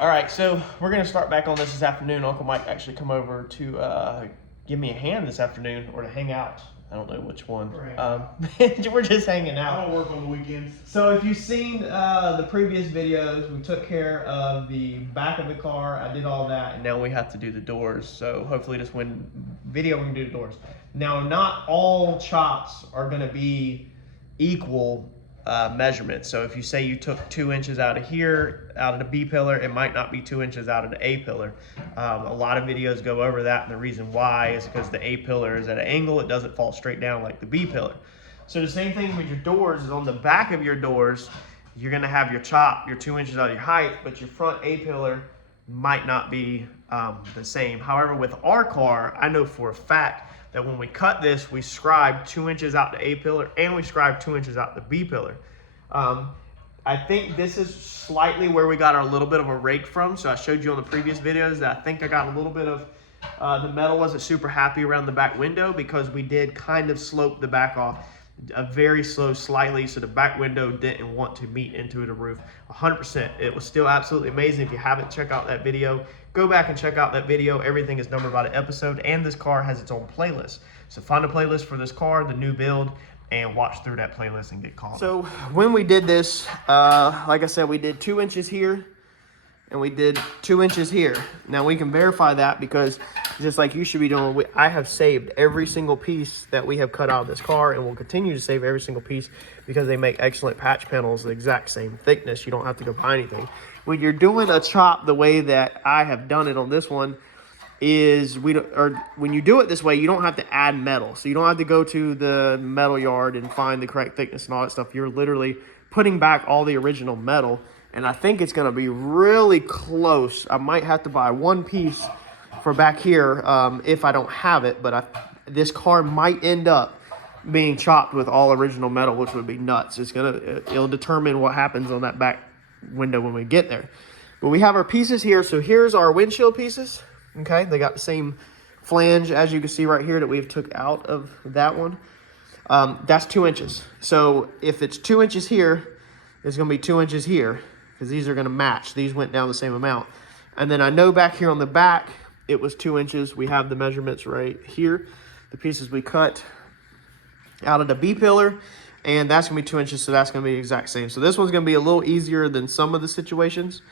All right, so we're gonna start back on this afternoon. Uncle Mike actually come over to give me a hand this afternoon, or to hang out. I don't know which one. We're just hanging out. I don't work on the weekends. So if you've seen the previous videos, we took care of the back of the car. I did all that, and now we have to do the doors. So hopefully this video we can do the doors. Now, not all chops are gonna be equal measurements. So if you say you took 2 inches out of here, out of the B pillar, it might not be 2 inches out of the A pillar. A lot of videos go over that, and the reason why is because the A pillar is at an angle, it doesn't fall straight down like the B pillar. So the same thing with your doors is on the back of your doors, you're gonna have your chop, your 2 inches out of your height, but your front A pillar might not be the same. However, with our car, I know for a fact that when we cut this, we scribed 2 inches out the A pillar and we scribed 2 inches out the B pillar. I think this is slightly where we got our little bit of a rake from. So I showed you on the previous videos that I think I got a little bit of, the metal wasn't super happy around the back window because we did kind of slope the back off a very slow, slightly, so the back window didn't want to meet into the roof 100%. It was still absolutely amazing. If you haven't checked out that video, go back and check out that video. Everything is numbered by the episode, and this car has its own playlist. So find a playlist for this car, the new build, and watch through that playlist and get caught. So when we did this, like I said, we did 2 inches here and we did 2 inches here. Now we can verify that because just like you should be doing, I have saved every single piece that we have cut out of this car, and will continue to save every single piece because they make excellent patch panels, the exact same thickness. You don't have to go buy anything. When you're doing a chop the way that I have done it on this one, is when you do it this way, you don't have to add metal. So you don't have to go to the metal yard and find the correct thickness and all that stuff. You're literally putting back all the original metal, and I think it's going to be really close. I might have to buy one piece for back here if I don't have it, but this car might end up being chopped with all original metal, which would be nuts. It'll determine what happens on that back window when we get there. But we have our pieces here. So here's our windshield pieces. Okay, they got the same flange as you can see right here that we've took out of that one. That's 2 inches. So if it's 2 inches here, it's going to be 2 inches here because these are going to match. These went down the same amount. And then I know back here on the back, it was 2 inches. We have the measurements right here. The pieces we cut out of the B pillar, and that's going to be 2 inches, so that's going to be the exact same. So this one's going to be a little easier than some of the situations.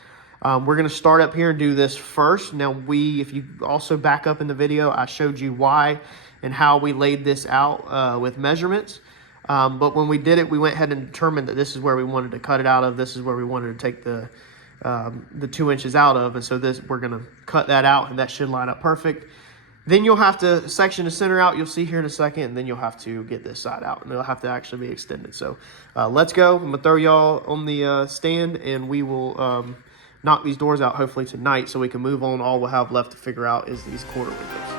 We're going to start up here and do this first. Now, if you also back up in the video, I showed you why and how we laid this out with measurements. But when we did it, we went ahead and determined that this is where we wanted to cut it out of. This is where we wanted to take the 2 inches out of. And so we're going to cut that out, and that should line up perfect. Then you'll have to section the center out. You'll see here in a second, and then you'll have to get this side out, and it'll have to actually be extended. So let's go. I'm going to throw y'all on the stand, and we will knock these doors out hopefully tonight so we can move on. All we'll have left to figure out is these quarter windows.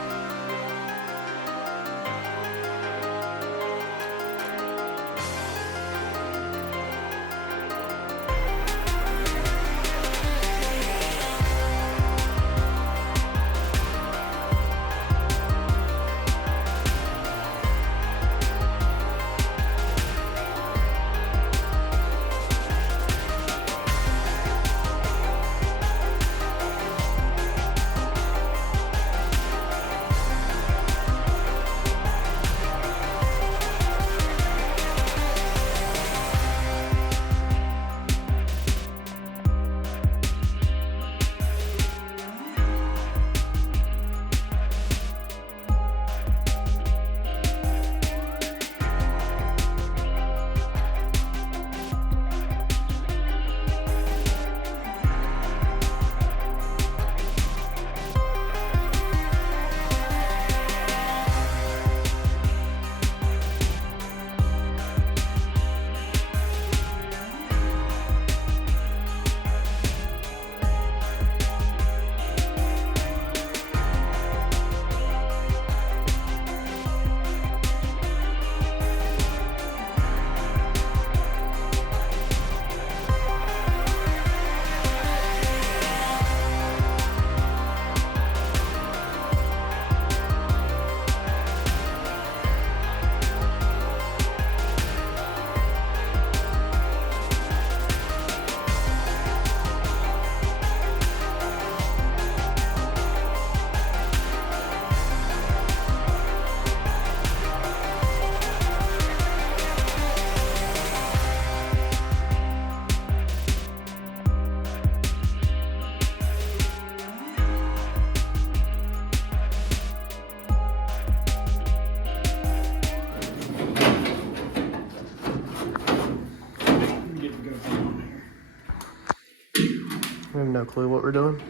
have no clue what we're doing.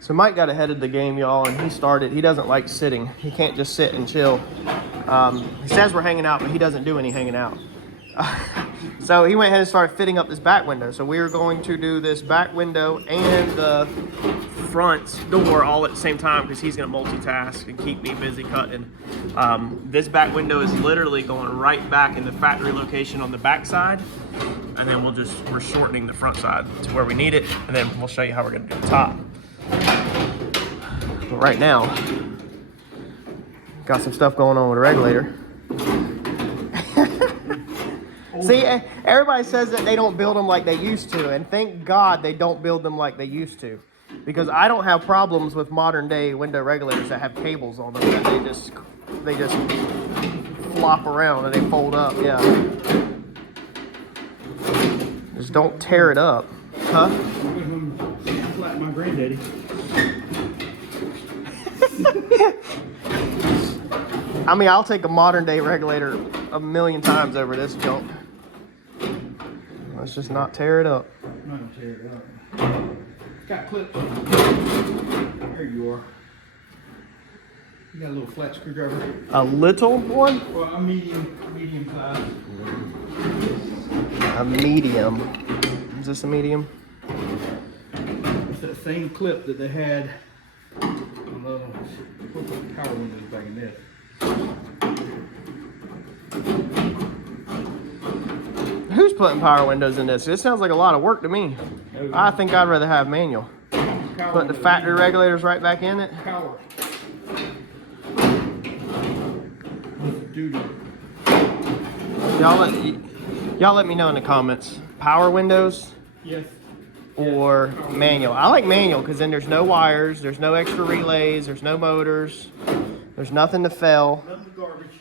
So Mike got ahead of the game, y'all, and he doesn't like sitting. He can't just sit and chill. He says we're hanging out, but he doesn't do any hanging out. So he went ahead and started fitting up this back window. So we are going to do this back window and the front door all at the same time because he's going to multitask and keep me busy cutting. This back window is literally going right back in the factory location on the back side. And then we're shortening the front side to where we need it. And then we'll show you how we're going to do the top. But right now, got some stuff going on with the regulator. See, everybody says that they don't build them like they used to, and thank God they don't build them like they used to. Because I don't have problems with modern day window regulators that have cables on them that they just flop around and they fold up, yeah. Just don't tear it up. Huh? Like my granddaddy. I mean, I'll take a modern day regulator a million times over this junk. Let's just not tear it up. I'm not gonna tear it up. It's got clips. There you are. You got a little flat screwdriver. A little one? Well, a medium size. A medium. Is this a medium? It's that same clip that they had on the power windows back in this. Who's putting power windows in this? This sounds like a lot of work to me. I think I'd rather have manual. Put the factory regulators right back in it. Power. Y'all let me know in the comments. Power windows? Yes. Or manual? I like manual because then there's no wires, there's no extra relays, there's no motors, there's nothing to fail. Nothing garbage.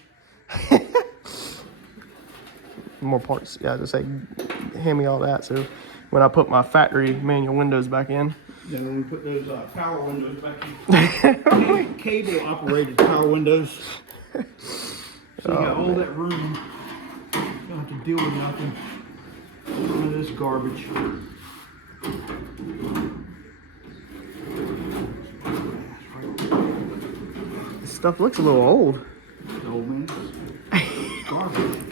More parts, yeah, just say, hand me all that. So when I put my factory manual windows back in. Yeah, when we put those power windows back in. Cable operated power windows. So you got all that room. You don't have to deal with nothing. None of this garbage. This stuff looks a little old. It's old, man. It's garbage.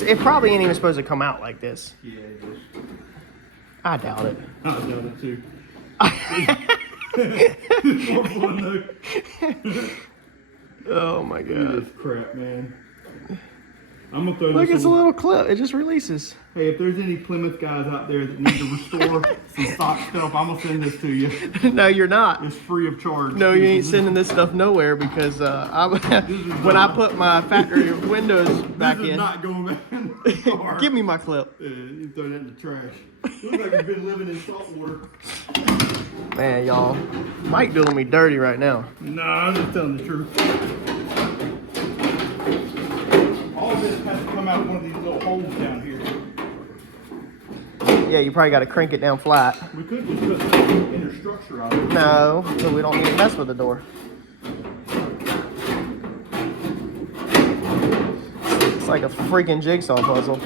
It probably ain't even supposed to come out like this. Yeah, it is. I doubt it. I doubt it too. More fun though. Oh my Look at god. this crap, man. I'm gonna throw Look, this it's a little clip. It just releases. Hey, if there's any Plymouth guys out there that need to restore some stock stuff, I'm gonna send this to you. No, you're not. It's free of charge. No, you ain't sending this stuff nowhere because when I put my factory windows back This is in. not going back in the car. Give me my clip. You throw that in the trash. Looks like you've been living in salt water. Man, y'all, Mike doing me dirty right now. No, I'm just telling the truth. All of this has to come out of one of these little holes down here. Yeah, you probably got to crank it down flat. We could just put the inner structure on it. No, so we don't need to mess with the door. It's like a freaking jigsaw puzzle.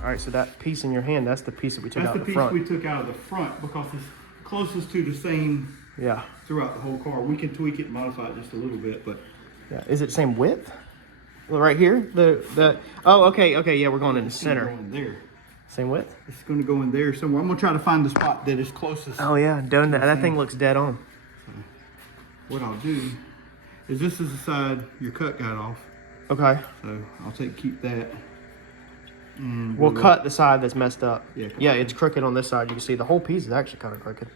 All right, so that piece in your hand, that's the piece that we took out That's the the front. piece we took out of the front because it's closest to the same Yeah. throughout the whole car. We can tweak it and modify it just a little bit, but Yeah. Is it same width? Well, right here? Oh, okay, yeah, we're going in the center. going there. Same width? It's gonna go in there somewhere. I'm gonna try to find the spot that is closest. Oh yeah, that thing looks dead on. So what I'll do is this is the side your cut got off. Okay. So I'll keep that. And we'll cut the side that's messed up. Yeah, it's crooked on this side. You can see the whole piece is actually kind of crooked.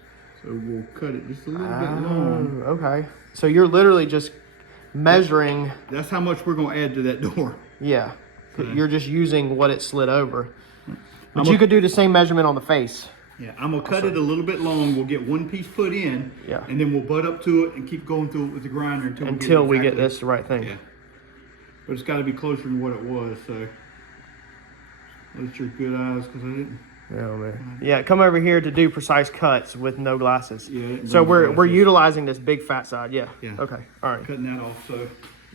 So we'll cut it just a little bit long. Okay. So you're literally just measuring. That's how much we're gonna add to that door. Yeah. Okay. You're just using what it slid over. But you could do the same measurement on the face. Yeah, I'm gonna cut it a little bit long. We'll get one piece put in. Yeah. And then we'll butt up to it and keep going through it with the grinder until we get this the right thing. Yeah. But it's got to be closer than what it was. So that's your good eyes, because I didn't. Oh man. Yeah, come over here to do precise cuts with no glasses. Yeah. So we're utilizing this big fat side. Yeah. Yeah. Okay. All right. Cutting that off. So. Yeah.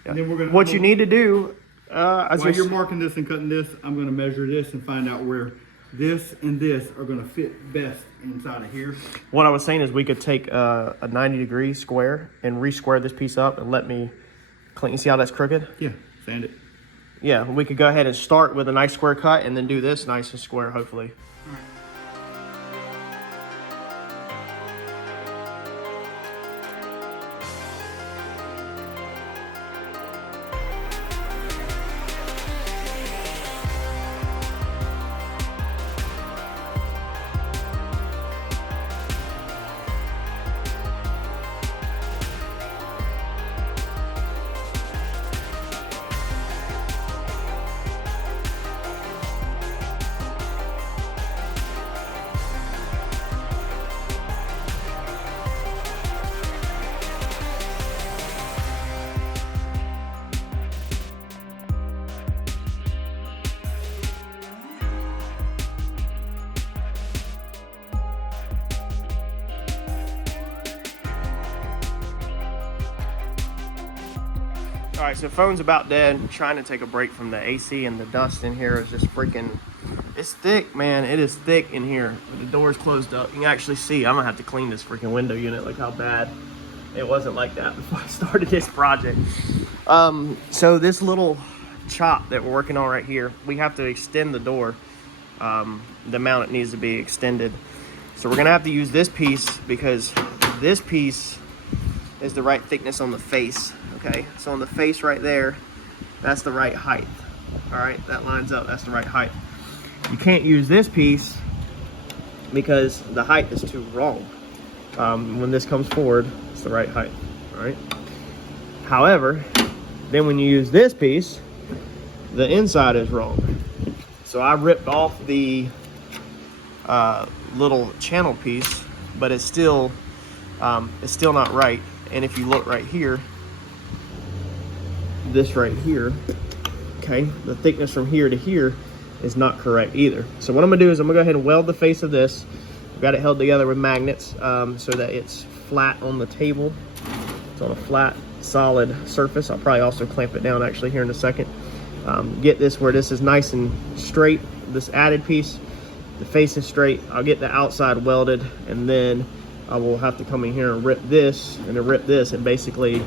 And then we're gonna. What you need to do. While you're marking this and cutting this, I'm gonna measure this and find out where this and this are gonna fit best inside of here. What I was saying is we could take a 90-degree square and re-square this piece up and let me clean. You see how that's crooked? Yeah. Sand it. Yeah, we could go ahead and start with a nice square cut and then do this nice and square, hopefully. All right. All right, so phone's about dead. I'm trying to take a break from the AC, and the dust in here is just freaking, it's thick, man. It is thick in here. But the door's closed up. You can actually see, I'm gonna have to clean this freaking window unit. Look how bad it wasn't like that before I started this project. So this little chop that we're working on right here, we have to extend the door. The amount it needs to be extended. So we're gonna have to use this piece because this piece is the right thickness on the face. Okay, so on the face right there, that's the right height. All right, that lines up, that's the right height. You can't use this piece because the height is too wrong. When this comes forward, it's the right height, all right? However, then when you use this piece, the inside is wrong. So I ripped off the little channel piece, but it's still not right. And if you look right here, this right here, okay, the thickness from here to here is not correct either. So what I'm gonna do is I'm gonna go ahead and weld the face of this. I've got it held together with magnets so that it's flat on the table. It's on a flat, solid surface. I'll probably also clamp it down actually here in a second. Get this where this is nice and straight, this added piece, the face is straight. I'll get the outside welded, and then I will have to come in here and rip this and basically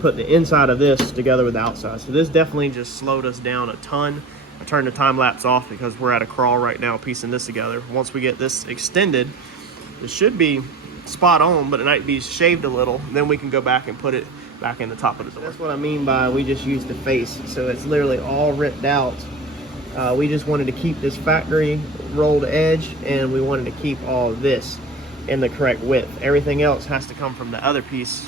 put the inside of this together with the outside. So this definitely just slowed us down a ton. I turned the time lapse off because we're at a crawl right now piecing this together. Once we get this extended, it should be spot on, but it might be shaved a little. Then we can go back and put it back in the top of the door. That's what I mean by we just used the face. So it's literally all ripped out. We just wanted to keep this factory rolled edge, and we wanted to keep all of this in the correct width. Everything else has to come from the other piece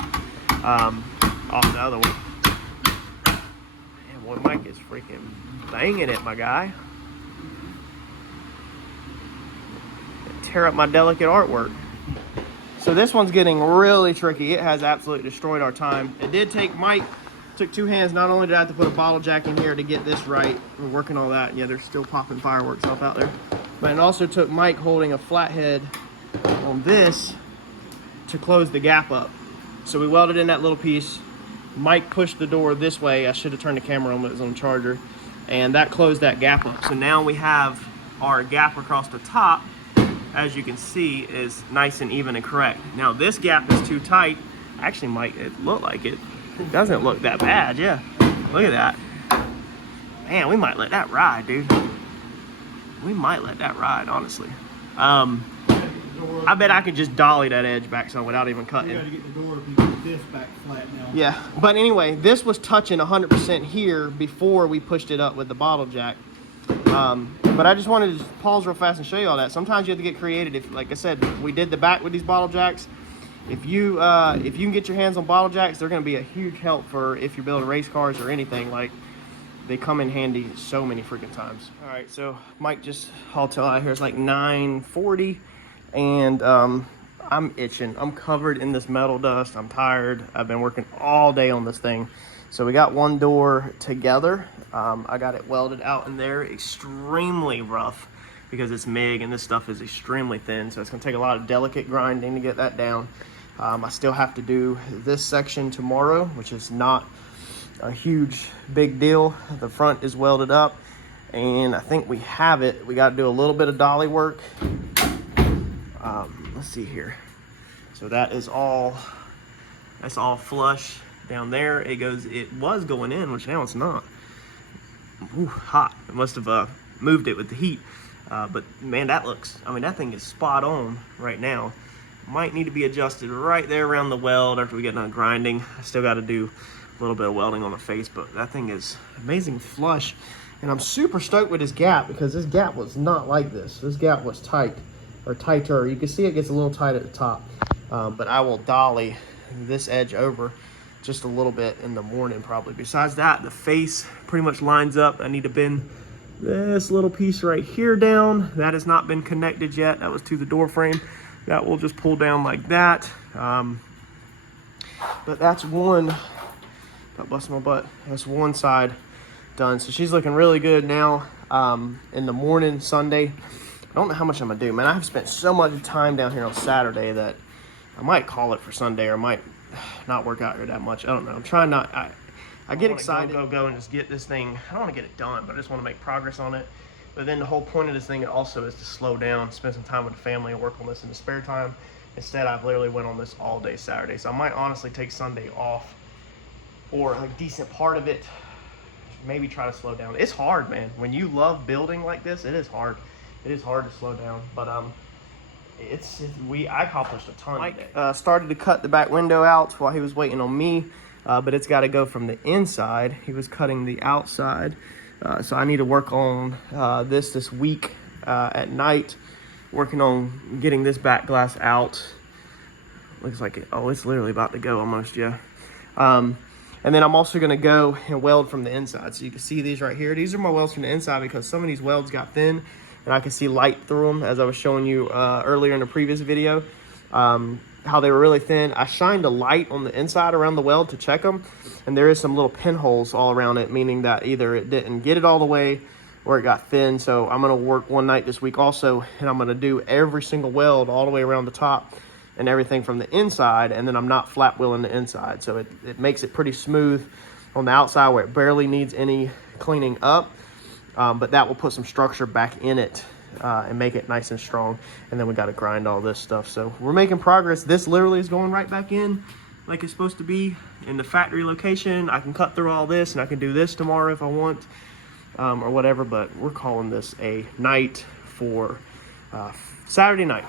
off the other one. Man, boy, Mike is freaking banging it, my guy. Tear up my delicate artwork. So this one's getting really tricky. It has absolutely destroyed our time. It did take Mike, took two hands. Not only did I have to put a bottle jack in here to get this right, we're working on that. Yeah, they're still popping fireworks off out there. But it also took Mike holding a flathead on this to close the gap up. So we welded in that little piece. Mike pushed the door this way. I should have turned the camera on, but it was on charger. And that closed that gap up. So now we have our gap across the top, as you can see, is nice and even and correct. Now this gap is too tight. Actually, Mike, it looked like it doesn't look that bad, yeah. Look at that. Man, we might let that ride, dude. We might let that ride, honestly. I bet I could just dolly that edge back some without even cutting. You gotta get the door if you get this back flat now. Yeah, but anyway, this was touching 100% here before we pushed it up with the bottle jack. But I just wanted to pause real fast and show you all that. Sometimes you have to get creative. If, like I said, we did the back with these bottle jacks. If you can get your hands on bottle jacks, they're going to be a huge help for if you're building race cars or anything. Like, they come in handy so many freaking times. All right, so Mike just hauled till out here. It's like 9:40, and I'm itching. I'm covered in this metal dust. I'm tired. I've been working all day on this thing. So we got one door together. I got it welded out in there, extremely rough because it's MIG and this stuff is extremely thin. So it's gonna take a lot of delicate grinding to get that down. I still have to do this section tomorrow, which is not a huge big deal. The front is welded up and I think we have it. We got to do a little bit of dolly work. Let's see here. So that is all, that's all flush down there. It was going in, which now it's not. Ooh, hot. It must have moved it with the heat. But man, that looks, I mean, that thing is spot on right now. Might need to be adjusted right there around the weld after we get done grinding. I still got to do a little bit of welding on the face, but that thing is amazing flush. And I'm super stoked with this gap because this gap was not like this. This gap was tight, or tighter. You can see it gets a little tight at the top. But I will dolly this edge over just a little bit in the morning probably. Besides that, the face pretty much lines up. I need to bend this little piece right here down. That has not been connected yet. That was to the door frame. That will just pull down like that. But that's one, got busted my butt. That's one side done. So she's looking really good now. In the morning, Sunday, I don't know how much I'm gonna do, man. I've spent so much time down here on Saturday that I might call it for Sunday, or I might not work out here that much. I don't know. I'm trying not, I get excited. Go and just get this thing. I don't want to get it done, but I just want to make progress on it. But then the whole point of this thing also is to slow down, spend some time with the family, and work on this in the spare time. Instead, I've literally went on this all day Saturday. So I might honestly take Sunday off, or a decent part of it, maybe try to slow down. It's hard, man. When you love building like this, it is hard. It is hard to slow down, but I accomplished a ton. Mike started to cut the back window out while he was waiting on me, but it's got to go from the inside. He was cutting the outside, so I need to work on this week at night, working on getting this back glass out. Looks like it. Oh, it's literally about to go almost, yeah. And then I'm also going to go and weld from the inside. So you can see these right here. These are my welds from the inside because some of these welds got thin and I can see light through them, as I was showing you earlier in the previous video, how they were really thin. I shined a light on the inside around the weld to check them, and there is some little pinholes all around it, meaning that either it didn't get it all the way or it got thin. So I'm going to work one night this week also, and I'm going to do every single weld all the way around the top and everything from the inside, and then I'm not flat wheeling the inside. So it makes it pretty smooth on the outside where it barely needs any cleaning up. But that will put some structure back in it and make it nice and strong. And then we got to grind all this stuff. So we're making progress. This literally is going right back in like it's supposed to be in the factory location. I can cut through all this and I can do this tomorrow if I want, or whatever. But we're calling this a night for Saturday night.